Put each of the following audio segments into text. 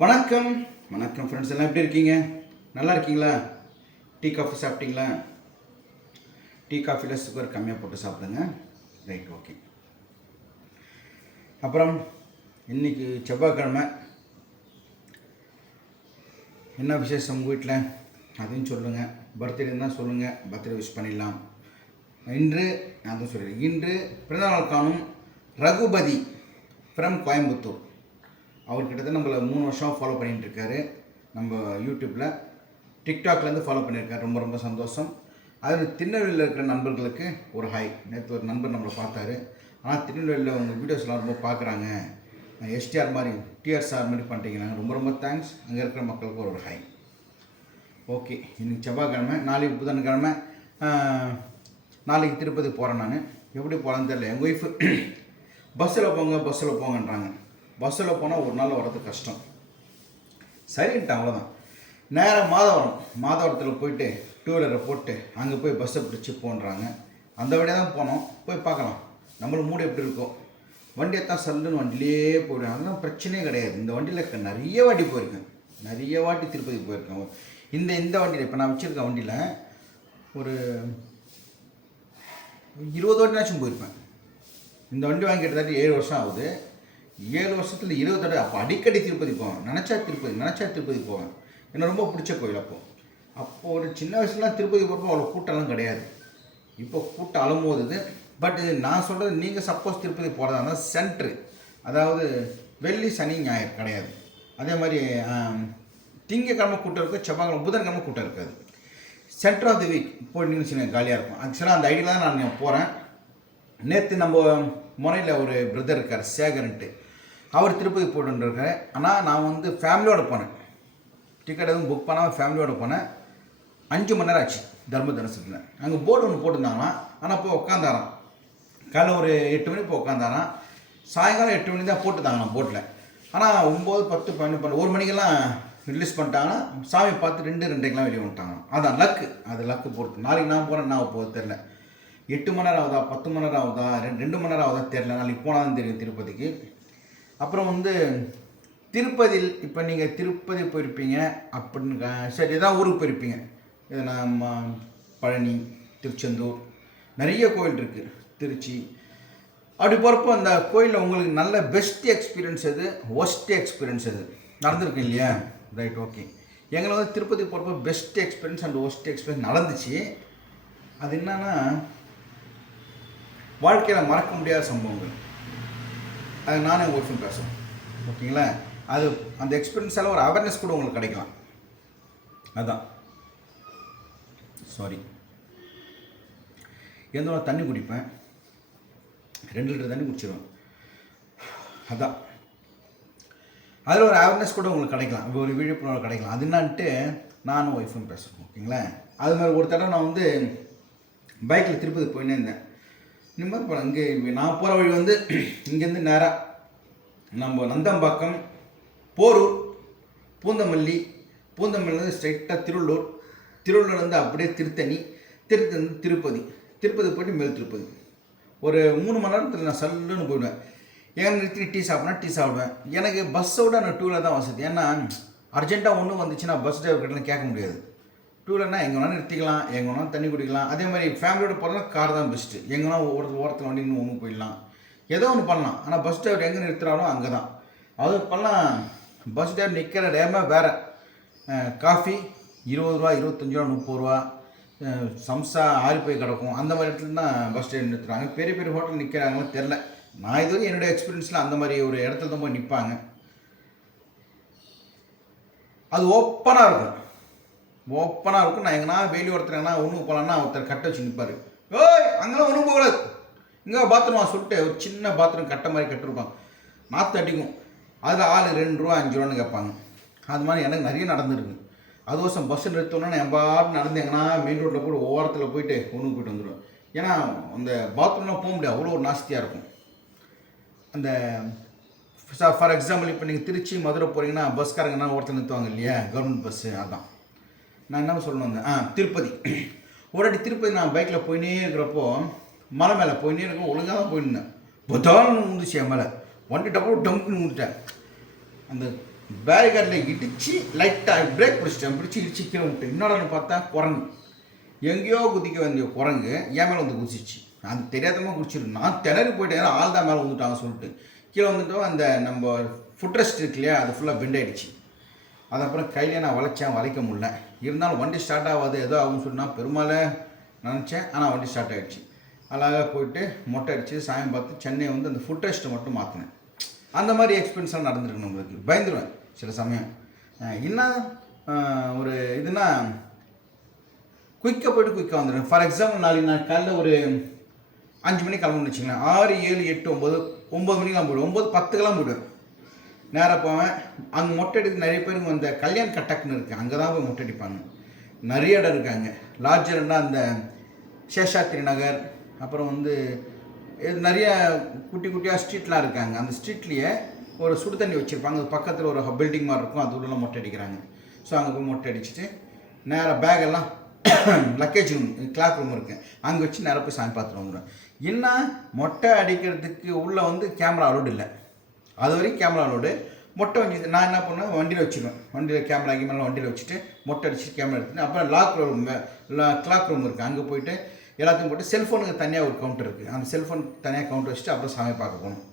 வணக்கம் வணக்கம் ஃப்ரெண்ட்ஸ், எல்லாம் எப்படி இருக்கீங்க? நல்லா இருக்கீங்களா? டீ காஃபி சாப்பிட்டீங்களா? டீ காஃபியில் சுகர் கம்மியாக போட்டு சாப்பிடுங்க. Right, okay. அப்புறம் இன்றைக்கி செவ்வாய்க்கிழமை, என்ன விசேஷம் உங்கள் வீட்டில் அதையும் சொல்லுங்கள். பர்த்டே இருந்தால் சொல்லுங்கள், பர்த்டே விஷ் பண்ணிடலாம். இன்று நான் தான் சொல்கிறேன், இன்று பிறந்தநாள் காணும் ரகுபதி ஃப்ரம் கோயம்புத்தூர். அவர்கிட்ட நம்மளை 3 வருஷம் ஃபாலோ பண்ணிகிட்ருக்காரு. நம்ம யூடியூப்பில், டிக்டாக்லேருந்து ஃபாலோ பண்ணியிருக்காரு. ரொம்ப ரொம்ப சந்தோஷம். அதில் திருநெல்வேலியில் இருக்கிற நண்பர்களுக்கு ஒரு ஹாய். நேற்று ஒரு நண்பர் நம்மளை பார்த்தாரு. ஆனால் திருநெல்வேலியில் உங்கள் வீடியோஸ்லாம் ரொம்ப பார்க்குறாங்க, எஸ்டிஆர் மாதிரி டிஆர்ஆர் மாதிரி பண்ணிட்டீங்கன்னாங்க. ரொம்ப ரொம்ப தேங்க்ஸ். அங்கே இருக்கிற மக்களுக்கு ஒரு ஹாய். ஓகே, இன்றைக்கி செவ்வாய்க்கிழமை, நாளைக்கு புதன்கிழமை. நாளைக்கு திருப்பதி போகிறேன். நான் எப்படி போகலான்னு தெரியல. எங்கள் ஒய்ஃபு பஸ்ஸில் போங்கன்றாங்க. பஸ்ஸில் போனால் ஒரு நாள் வர்றது கஷ்டம். சரின்ட்டு அவ்வளோதான். நேராக மாதவரத்தில் போயிட்டு டூ வீலரை போட்டு அங்கே போய் பஸ்ஸை பிடிச்சி போன்றாங்க. அந்த வழியாக தான் போனோம். போய் பார்க்கலாம் நம்மளும் மூடு எப்படி இருக்கும். வண்டியை தான் சல்லுன்னு வண்டியிலே போயிடுவேன். அதெல்லாம் பிரச்சனையே கிடையாது. இந்த வண்டியில் நிறைய வாட்டி போயிருக்கேன். நிறைய வாட்டி திருப்பதி போயிருக்கேன். இந்த வண்டியில் இப்போ நான் வச்சுருக்க வண்டியில் ஒரு 20 வாட்டினாச்சும் போயிருப்பேன். இந்த வண்டி வாங்கி கிட்டத்தட்ட 7 வருஷம் ஆகுது. 7 வருஷத்தில் 20 தடவை. அப்போ அடிக்கடி திருப்பதி போவேன். நினச்சா திருப்பதி போவேன். எனக்கு ரொம்ப பிடிச்ச கோயில். அப்போது ஒரு சின்ன வயசுலாம் திருப்பதி போகிறப்போ அவ்வளோ கூட்டம்லாம் கிடையாது. இப்போ கூட்டம் அலமோதுது. பட் நான் சொல்கிறது, நீங்கள் சப்போஸ் திருப்பதி போகிறதா இருந்தால் சென்ட்ரு, அதாவது வெள்ளி சனி ஞாயிறு கிடையாது. அதே மாதிரி திங்கக்கிழமை கூட்டம் இருக்கும், செவ்வாய்க்கிழமை புதன்கிழமை கூட்டம் இருக்காது. சென்டர் ஆஃப் தி வீக் போயிட்டு சின்ன காலியாக இருக்கும். ஆக்சுவலாக அந்த ஐடியில் தான் நான் போகிறேன். நேற்று நம்ம முனையில் ஒரு பிரதர் இருக்கார், சேகர்ன்ட்டு. அவர் திருப்பதி போட்டுருக்காரு. ஆனால் நான் ஃபேமிலியோடு போனேன். டிக்கெட் எதுவும் புக் பண்ணாமல் ஃபேமிலியோடு போனேன். 5 மணி நேரம் ஆச்சு தர்ம தரிசனத்தில். அங்கே போர்டு ஒன்று போட்டிருந்தாங்களாம். ஆனால் போய் உட்காந்தாராம். காலைல ஒரு 8 மணி போய் உட்காந்தாராம். சாயங்காலம் 8 மணி தான் போட்டுருந்தாங்களாம் போட்டில். ஆனால் 9, 10, 11, 1 மணிக்கெல்லாம் ரிலீஸ் பண்ணிட்டாங்கன்னா சாமி பார்த்து 2:30க்கெலாம் வெளியே வந்துட்டாங்களாம். அதான் லக்கு. அது லக்கு பொறுத்து. நாளைக்கு நான் போகிறேன், நான் போகிறது தெரில. 8 மணி நேரம் ஆகுதா, 10 மணி நேரம் ஆகுதா, 2 மணி நேரம் ஆகுதா தெரில. நாளைக்கு போனாலும் தெரியும் திருப்பதிக்கு. அப்புறம் திருப்பதியில் இப்போ நீங்கள் திருப்பதி போயிருப்பீங்க அப்படின்னு சரி, ஏதாவது ஊருக்கு போயிருப்பீங்க. நம்ம பழனி, திருச்செந்தூர், நிறைய கோயில் இருக்குது, திருச்சி. அப்படி போகிறப்போ அந்த கோயிலில் உங்களுக்கு நல்ல பெஸ்ட் எக்ஸ்பீரியன்ஸ் எது, ஒஸ்ட் எக்ஸ்பீரியன்ஸ் எது நடந்திருக்கு இல்லையா? Right, okay. எங்களை திருப்பதி போகிறப்போ best experience and worst experience நடந்துச்சு. அது என்னன்னா, வாழ்க்கையில் மறக்க முடியாத சம்பவங்கள். அது நானே ஒய்ஃபும் பேசுகிறேன், ஓகேங்களா? அது அந்த எக்ஸ்பீரியன்ஸால் ஒரு அவேர்னஸ் கூட உங்களுக்கு கிடைக்கலாம். அதுதான். சாரி, எந்த தண்ணி குடிப்பேன், 2 லிட்டர் தண்ணி குடிச்சிடுவேன். அதுதான். அதில் ஒரு அவேர்னஸ் கூட உங்களுக்கு கிடைக்கலாம், ஒரு விழிப்புணர்வு கிடைக்கலாம். அது என்னான்ட்டு நானும் ஒய்ஃபும் பேசுகிறேன், ஓகேங்களா? அது மாதிரி ஒரு தடவை நான் பைக்கில் திருப்பதி போயின்னே இருந்தேன். இந்த மாதிரி போகிறேன். இங்கே நான் போகிற வழி இங்கேருந்து நேராக நம்ம நந்தம்பாக்கம், போரூர், பூந்தமல்லிலேருந்து ஸ்ட்ரைட்டாக திருவள்ளூர்லேருந்து அப்படியே திருத்தணி திருப்பதி போய்ட்டு மேல் திருப்பதி. ஒரு 3 மணி நேரத்தில் நான் சல்லுன்னு போயிடுவேன். ஏன் நிறுத்தி டீ சாப்பிடுவேன். எனக்கு பஸ்ஸோட நான் 2 வீலர் தான் வசதி. ஏன்னா அர்ஜென்ட்டாக ஒன்று வந்துச்சுன்னா பஸ் டிரைவர் கிட்டலாம் கேட்க முடியாது. 2 வீலர்னால் எங்கே வேணாலும் நிறுத்திக்கலாம், எங்கே வேணாலும் தண்ணி குடிக்கலாம். அதே மாதிரி ஃபேமிலியோடு போகிறதா கார் தான் பெஸ்ட்டு. எங்கன்னா ஓரத்தில் வண்டி இன்னும் ஒன்று போயிடலாம், ஏதோ ஒன்று பண்ணலாம். ஆனால் பஸ் டிரைவர் எங்கே நிறுத்துறாரோ அங்கே தான். அது பண்ணலாம். பஸ் டிரைவர் நிற்கிற டைமே வேறு. காஃபி 20 ரூபா, 25 ரூபா, 30 ரூபா. சம்சா ஆறி போய் கிடக்கும். அந்த மாதிரி இடத்துல தான் பஸ் டிரைவர் நிறுத்துறாங்க. பெரிய பெரிய ஹோட்டல் நிற்கிறாங்களோ தெரில. நான் இதுவரை என்னுடைய எக்ஸ்பீரியன்ஸில் அந்த மாதிரி ஒரு இடத்துல தான் போய் நிற்பாங்க. அது ஓப்பனாக இருக்கும். நான் எங்கன்னா வெளியே ஒருத்தர் ஒன்றும் போகலான்னா ஒருத்தர் கட்டை வச்சு நிற்பார். ஓய், அங்கெல்லாம் ஒன்றும் போகக்கூடாது, இங்கே பாத்ரூம் சொல்லிட்டு ஒரு சின்ன பாத்ரூம் கட்டை மாதிரி கட்டிருப்பாங்க. நாற்று அடிக்கும். அதில் ஆள் 2 ரூபா 5 ரூபான்னு கேட்பாங்க. அது மாதிரி எனக்கு நிறைய நடந்துருக்கு. அதுவசம் பஸ்ஸு நிறுத்தணுன்னா என் பாட்டு நடந்து எங்கன்னா மெயின் ரோட்டில் போய் ஓரத்தில் போயிட்டு ஒன்றுக்கு போய்ட்டு வந்துடுவேன். ஏன்னா அந்த பாத்ரூம்லாம் போக முடியாது, அவ்வளோ ஒரு நாஸ்தியாக இருக்கும். அந்த ஃபார் எக்ஸாம்பிள், இப்போ நீங்கள் திருச்சி மதுரை போகிறீங்கன்னா பஸ்காரங்கன்னா ஒருத்தர் நிறுத்துவாங்க இல்லையா, கவர்மெண்ட் பஸ்ஸு. அதுதான் நான் என்ன சொல்லணும். திருப்பதி ஒரு வாட்டி திருப்பதி நான் பைக்கில் போயினே இருக்கிறப்போ மலை மேலே போயினே இருக்கும். ஒழுங்காக தான் போயிருந்தேன். புதான்னு இருந்துச்சு என் மேலே. வண்டி டப்புன்னு டம்க்குன்னு விட்டுட்டேன். அந்த பேரிகார்டில் இடித்து லைட்டாக பிரேக் பிடிச்சி இடிச்சு கீழே விட்டு இன்னொன்று பார்த்தா குரங்கு எங்கேயோ குதிக்க வேண்டிய குரங்கு என் மேலே வந்து குதிச்சிச்சு. அது தெரியாதமாக குதிச்சிருக்கு. நான் திணறி போயிட்டேன், ஆள் தான் மேலே வந்துட்டாங்க சொல்லிட்டு கீழே வந்துட்டோம். அந்த நம்ம ஃபுட்ரெஸ்ட் இருக்கு இல்லையா, அது ஃபுல்லாக பெண்ட் ஆகிடுச்சு. அதுக்கப்புறம் கையிலே நான் வளைக்க முடியல. இருந்தாலும் வண்டி ஸ்டார்ட் ஆகாது, ஏதோ ஆகும்னு சொன்னால் பெருமாளை நினச்சேன். ஆனால் வண்டி ஸ்டார்ட் ஆகிடுச்சு. அழகாக போயிட்டு மொட்டை அடித்து சாயம் பார்த்து சென்னை வந்து அந்த ஃபுட்ரெஸ்ட்டை மட்டும் மாற்றினேன். அந்த மாதிரி எக்ஸ்பீரியன்ஸ்லாம் நடந்துருக்கு. நம்மளுக்கு பயந்துருவேன் சில சமயம். என்ன ஒரு இதுனா குயிக்காக போய்ட்டு குயிக்காக வந்துடுவேன். ஃபார் எக்ஸாம்பிள் நாளைக்கு நான் காலையில் ஒரு 5 மணிக்கு கிளம்புன்னு வச்சுங்களேன். 6, 7, 8, 9 மணிக்கெலாம் போய்டுவேன். 9:10க்கெல்லாம் போய்டுவேன். நேராக போவேன். அங்கே மொட்டை அடிக்க நிறைய பேருக்கு அந்த கல்யாண் கட்டக்குன்னு இருக்குது, அங்கே தான் போய் மொட்டை அடிப்பாங்க. நிறைய இடம் இருக்காங்க. லார்ஜர்னா அந்த சேஷாத்ரி நகர், அப்புறம் வந்து நிறைய குட்டி குட்டியாக ஸ்ட்ரீட்லாம் இருக்காங்க. அந்த ஸ்ட்ரீட்லேயே ஒரு சுடு தண்ணி வச்சுருப்பாங்க. அது பக்கத்தில் ஒரு பில்டிங் மாதிரி இருக்கும், அது உள்ளே மொட்டை அடிக்கிறாங்க. ஸோ அங்கே போய் மொட்டை அடிச்சுட்டு நேராக பேகெல்லாம் லக்கேஜ் ரூம், கிளாக் ரூம் இருக்குது, அங்கே வச்சு நேராக போய் சாமி பார்த்துட்டு வந்துடுவேன். என்ன மொட்டை அடிக்கிறதுக்கு உள்ளே வந்து கேமரா அலோடு இல்லை. அது வரைக்கும் கேமரா அலோடு. மொட்டை வச்சு நான் என்ன பண்ணுவேன், வண்டியில் வச்சுருவேன். வண்டியில் கேமரா மேலே வண்டியில் வச்சுட்டு மொட்டை அடிச்சுட்டு கேமரா எடுத்துட்டு அப்புறம் கிளாக் ரூம் இருக்குது, அங்கே போய்ட்டு எல்லாத்தையும் போட்டு செல்ஃபோனுக்கு தனியாக ஒரு கவுண்டர் இருக்குது, அந்த செல்ஃபோன் தனியாக கவுண்டர் வச்சுட்டு அப்புறம் சாமி பார்க்க போகணும்.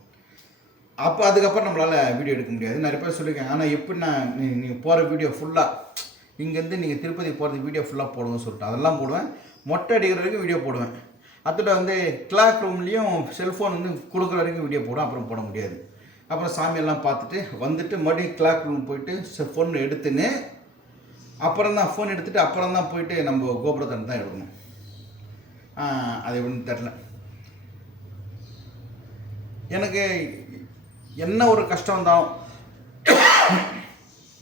அப்போ அதுக்கப்புறம் நம்மளால் வீடியோ எடுக்க முடியாது. நிறைய பேர் சொல்லியிருக்காங்க, ஆனால் எப்படி நான் நீங்கள் போகிற வீடியோ ஃபுல்லாக இங்கேருந்து நீங்கள் திருப்பதி போகிறது வீடியோ ஃபுல்லாக போடுவோம்னு சொல்லிட்டு அதெல்லாம் போடுவேன். மொட்டை அடிக்கிற வரைக்கும் வீடியோ போடுவேன். அதோட வந்து கிளாக் ரூம்லேயும் செல்ஃபோன் வந்து கொடுக்குற வரைக்கும் வீடியோ போடுவேன். அப்புறம் போட முடியாது. அப்புறம் சாமியெல்லாம் பார்த்துட்டு வந்துட்டு மறுபடியும் கிளாக் ரூம் போயிட்டு ஃபோன் எடுத்துன்னு அப்புறம் தான் ஃபோன் எடுத்துகிட்டு அப்புறம் தான் போயிட்டு நம்ம கோபுரத்தை தான் எடுக்கணும். அது எப்படின்னு தெரில. எனக்கு என்ன ஒரு கஷ்டம் வந்தாலும்,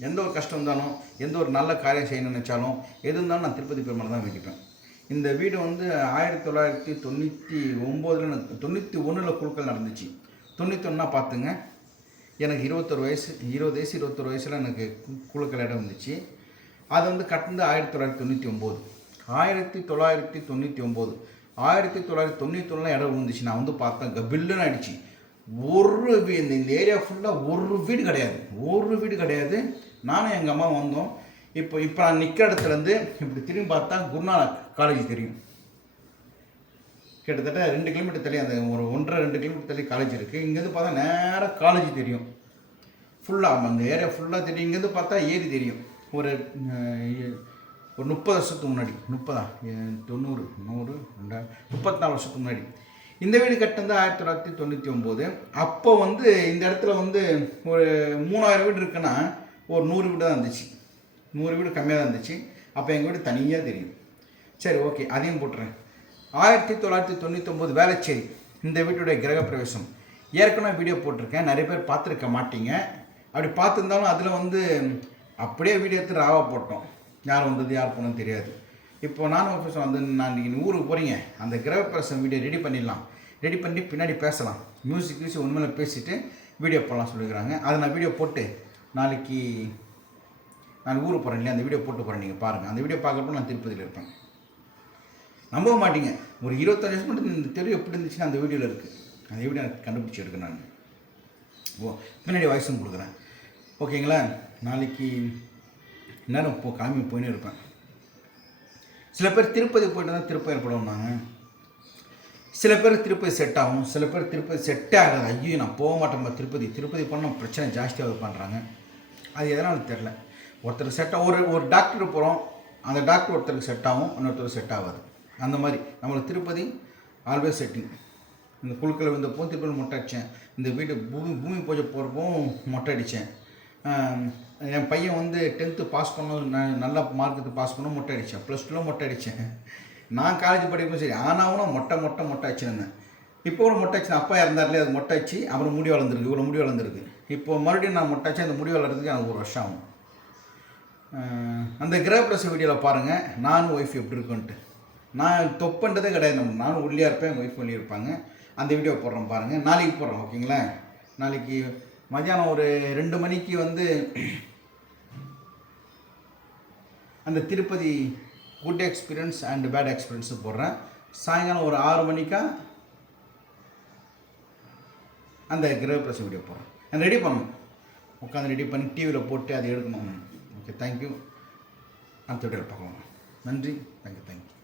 எந்த ஒரு கஷ்டம் இருந்தாலும், எந்த ஒரு நல்ல காரியம் செய்யணும்னு நினச்சாலும், எது இருந்தாலும் நான் திருப்பதி பெருமாளை தான் வேண்டிப்பேன். இந்த வீடு வந்து 1991 குழுக்கள் நடந்துச்சு. 91 பார்த்துங்க, எனக்கு 20 வயசில் எனக்கு குழுக்கள் இடம் வந்துச்சு. அது வந்து கட்டினது 1999. 1999 1991 இடம் விழுந்துச்சு. நான் வந்து பார்த்தேன், பில்லுன்னு ஆகிடுச்சு. இந்த ஏரியா ஃபுல்லாக ஒரு வீடு கிடையாது. நானும் எங்கள் அம்மா வந்தோம். இப்போ நான் நிற்கிற இடத்துலேருந்து இப்படி திரும்பி பார்த்தா குருநானக் காலேஜ் தெரியும். கிட்டத்தட்ட 2 கிலோமீட்டர் தள்ளி, அந்த ஒரு 1.5-2 கிலோமீட்டர் தள்ளி காலேஜ் இருக்குது. இங்கேருந்து பார்த்தா நேராக காலேஜ் தெரியும். ஃபுல்லாக அந்த ஏரியா ஃபுல்லாக தெரியும். இங்கேருந்து பார்த்தா ஏரி தெரியும். ஒரு 30 வருஷத்துக்கு முன்னாடி, 90, 100, 34 வருஷத்துக்கு முன்னாடி இந்த வீடு கட்டினது 1999. அப்போ வந்து இந்த இடத்துல வந்து ஒரு 3000 வீடு இருக்குன்னா ஒரு 100 வீடு தான் இருந்துச்சு. 100 வீடு கம்மியாக தான் இருந்துச்சு. அப்போ எங்கள் வீடு தனியாக தெரியும். சரி, ஓகே, அதையும் போட்டுறேன். 1999 வேளச்சேரி, இந்த வீட்டுடைய கிரகப்பிரவேசம் ஏற்கனவே வீடியோ போட்டிருக்கேன். நிறைய பேர் பார்த்துருக்க மாட்டீங்க. அப்படி பார்த்துருந்தாலும் அதில் வந்து அப்படியே வீடியோ எடுத்து ராவாக போட்டோம். யார் வந்தது யார் போனது தெரியாது. இப்போ நானும் ஆஃபீஸ் வந்து நான் இன்றைக்கி ஊருக்கு போகிறீங்க, அந்த கிரகப்பிரவேசம் வீடியோ ரெடி பண்ணிடலாம், ரெடி பண்ணி பின்னாடி பேசலாம், மியூசிக் உண்மையில் பேசிவிட்டு வீடியோ போடலாம் சொல்லிக்கிறாங்க. அதை நான் வீடியோ போட்டு நாளைக்கு நான் ஊருக்கு போகிறேன் இல்லையா, அந்த வீடியோ போட்டு போகிறேன். நீங்கள் பாருங்கள். அந்த வீடியோ பார்க்குறப்போ நான் திருப்பதியில் இருப்பேன். நம்ப மாட்டீங்க, ஒரு 25 வருஷம் மட்டும் இந்த தெரு எப்படி இருந்துச்சுன்னா அந்த வீடியோவில் இருக்குது. அந்த வீடியோ எனக்கு கண்டுபிடிச்சி எடுக்கிறேன் நான். பின்னாடி வாய்ஸும் கொடுக்குறேன், ஓகேங்களா? நாளைக்கு நேரம் கிளம்பி போயின்னு இருப்பேன். சில பேர் திருப்பதி போய்ட்டு தான் திருப்பதி ஏற்படுவாங்க. சில பேர் திருப்பதி செட் ஆகும், சில பேர் திருப்பதி செட்டே ஆகாது. ஐயோ நான் போக மாட்டேன் திருப்பதி போனால் பிரச்சனை ஜாஸ்தியாக பண்ணுறாங்க. அது எதனால் தெரில. ஒருத்தருக்கு செட் ஆகும். ஒரு டாக்டர் போகிறோம், அந்த டாக்டர் ஒருத்தருக்கு செட் ஆகும், இன்னொருத்தருக்கு செட் ஆகாது. அந்த மாதிரி நம்மளுக்கு திருப்பதி ஆல்வேஸ் செட்டிங். இந்த குழுக்கள் வந்தப்போ திருப்பதி மொட்டை அடித்தேன். இந்த வீடு பூமி பூஜை போகிறப்போ மொட்டை அடித்தேன். என் பையன் வந்து 10th பாஸ் பண்ண, நல்ல மார்க்கு பாஸ் பண்ண மொட்டை அடித்தேன். +2 மொட்டை அடித்தேன். நான் காலேஜ் படிக்கும் சரி ஆனாவும் மொட்டை அடிச்சிருந்தேன். இப்போ ஒரு மொட்டை அடிச்சு, அப்பா இறந்தார்லேயே அது மொட்டை அடிச்சு அப்புறம் முடி வளர்ந்துருக்கு, இவ்வளோ முடி வளர்ந்துருக்கு. இப்போ மறுபடியும் நான் மொட்டை அடிச்சு அந்த முடி வளர்றதுக்கு எனக்கு 1 வருஷம் ஆகும். அந்த கிரகப்பிரவேச வீடியோவில் பாருங்கள் நானும் ஒய்ஃப் எப்படி இருக்குன்ட்டு. நான் தொப்புன்றதே கிடையாது. நானும் ஒல்லியாக இருப்பேன், எங்கள் ஒய்ஃப் ஒல்லியாக இருப்பாங்க. அந்த வீடியோ போடுறோம் பாருங்கள். நாளைக்கு போடுறோம், ஓகேங்களா? நாளைக்கு மதியானம் ஒரு 2 மணிக்கு வந்து அந்த Tirupati good experience and bad experience போடுறேன். சாயங்காலம் ஒரு 6 மணிக்கா அந்த கிரகப்பிரவேச வீடியோ போடுறேன். ரெடி பண்ணணும். உட்காந்து ரெடி பண்ணி டிவியில் போட்டு அதை எடுக்கணும். Okay, thank you. அடுத்த வீடியோவில் பார்க்கலாம். நன்றி. தேங்க்யூ.